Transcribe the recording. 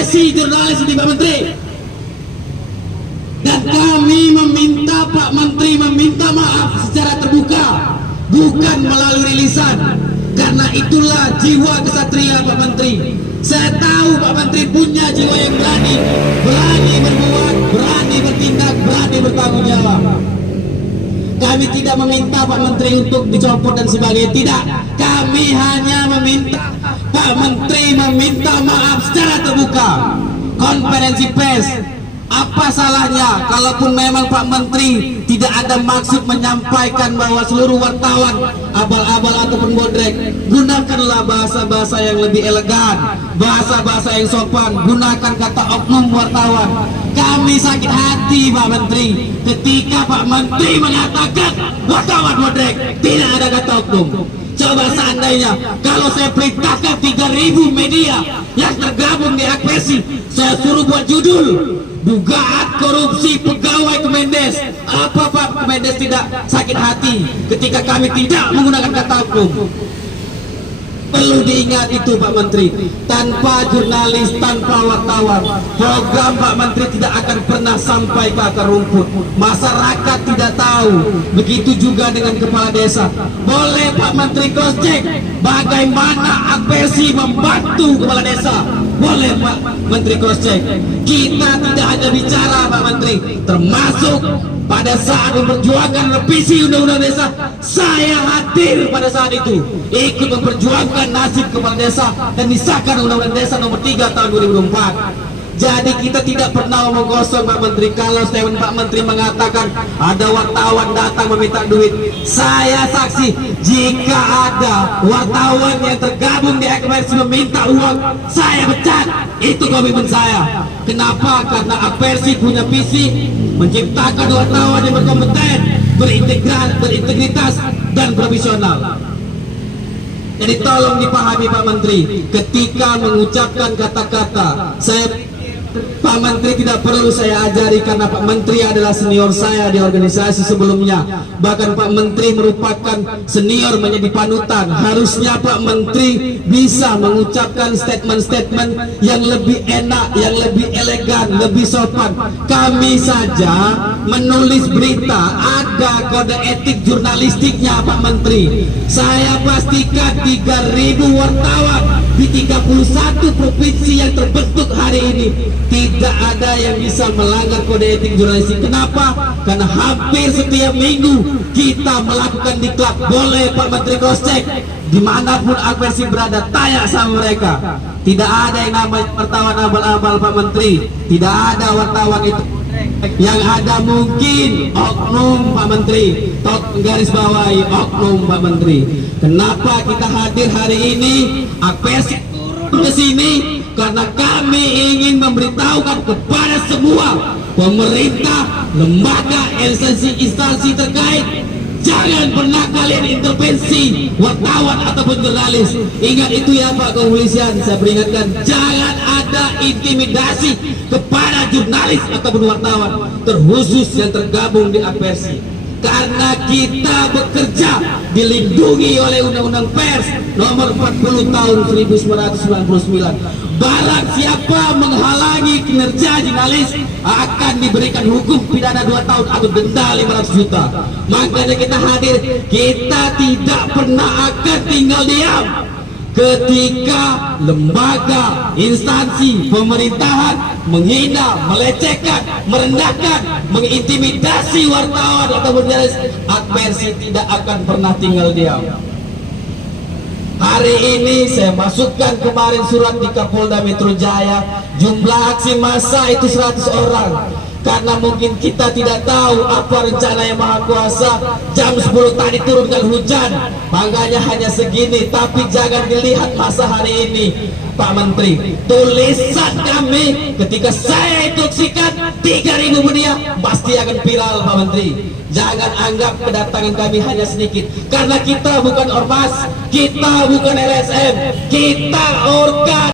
agresi jurnalis ini Pak Menteri. Dan kami meminta Pak Menteri meminta maaf secara terbuka, bukan melalui lisan. Karena itulah jiwa kesatria Pak Menteri. Saya tahu Pak Menteri punya jiwa yang berani, berani berbuat, berani bertindak, berani bertanggung jawab. Kami tidak meminta Pak Menteri untuk dicopot dan sebagainya, tidak. Kami hanya meminta Pak Menteri meminta maaf secara terbuka. Konferensi pers, apa salahnya kalaupun memang Pak Menteri tidak ada maksud menyampaikan bahwa seluruh wartawan abal-abal ataupun bodrek, gunakanlah bahasa-bahasa yang lebih elegan, bahasa-bahasa yang sopan, gunakan kata oknum wartawan. Kami sakit hati Pak Menteri ketika Pak Menteri mengatakan wartawan bodrek, tidak ada kata oknum. Coba seandainya kalau saya perintahkan 3.000 media yang tergabung di Akwesi, saya suruh buat judul dugaan korupsi pegawai Kemendes, apa Pak Kemendes tidak sakit hati ketika kami tidak menggunakan kata oknum? Perlu diingat itu Pak Menteri, tanpa jurnalis, tanpa wartawan, program Pak Menteri tidak akan pernah sampai ke akar rumput. Masyarakat tidak tahu, begitu juga dengan kepala desa. Boleh Pak Menteri cross check bagaimana Akwesi membantu kepala desa, boleh Pak Menteri cross check. Kita tidak hanya bicara Pak Menteri, termasuk pada saat memperjuangkan revisi undang-undang desa, saya hadir pada saat itu, ikut memperjuangkan nasib kepala desa dan disahkan undang-undang desa nomor 3 tahun 2004. Jadi kita tidak pernah omong kosong Pak Menteri. Kalau statement Pak Menteri mengatakan ada wartawan datang meminta duit, saya saksi jika ada wartawan yang tergabung di Akwesi meminta uang, saya pecat. Itu komitmen saya. Kenapa? Karena Akwesi punya visi menciptakan wartawan yang berkompeten, berintegritas dan profesional. Jadi tolong dipahami Pak Menteri, ketika mengucapkan kata-kata, Pak Menteri tidak perlu saya ajari karena Pak Menteri adalah senior saya di organisasi sebelumnya. Bahkan Pak Menteri merupakan senior menjadi panutan. Harusnya Pak Menteri bisa mengucapkan statement-statement yang lebih enak, yang lebih elegan, lebih sopan. Kami saja menulis berita, ada kode etik jurnalistiknya Pak Menteri. Saya pastikan 3.000 wartawan di 31 provinsi yang terbentuk hari ini tidak ada yang bisa melanggar kode etik jurnalistik. Kenapa? Karena hampir setiap minggu kita melakukan diklat. Boleh Pak Menteri cross check dimanapun Akwesi berada, tanya sama mereka. Tidak ada yang namanya wartawan abal-abal Pak Menteri, tidak ada wartawan itu. Yang ada mungkin oknum Pak Menteri, garis bawahi oknum Pak Menteri. Kenapa kita hadir hari ini? Akwesi turun ke sini karena kami ingin memberitahukan kepada semua pemerintah, lembaga, instansi terkait, jangan pernah kalian intervensi wartawan ataupun jurnalis. Ingat itu ya Pak Kepolisian, saya peringatkan, jangan ada intimidasi kepada jurnalis ataupun wartawan, terkhusus yang tergabung di Akwesi. Karena kita bekerja dilindungi oleh Undang-Undang Pers nomor 40 tahun 1999. Barang siapa menghalangi kinerja jurnalis akan diberikan hukum pidana 2 tahun atau denda 500 juta. Makanya kita hadir, kita tidak pernah akan tinggal diam ketika lembaga, instansi, pemerintahan menghina, melecehkan, merendahkan, mengintimidasi wartawan ataupun jurnalis. Akwesi tidak akan pernah tinggal diam. Hari ini saya masukkan kemarin surat di Kapolda Metro Jaya, jumlah aksi massa itu 100 orang. Karena mungkin kita tidak tahu apa rencana Yang Maha Kuasa. Jam 10 tadi turunkan hujan, makanya hanya segini. Tapi jangan dilihat masa hari ini Pak Menteri. Tulisan kami ketika saya instruksikan 3.000 media pasti akan viral Pak Menteri. Jangan anggap kedatangan kami hanya sedikit. Karena kita bukan ormas, kita bukan LSM, kita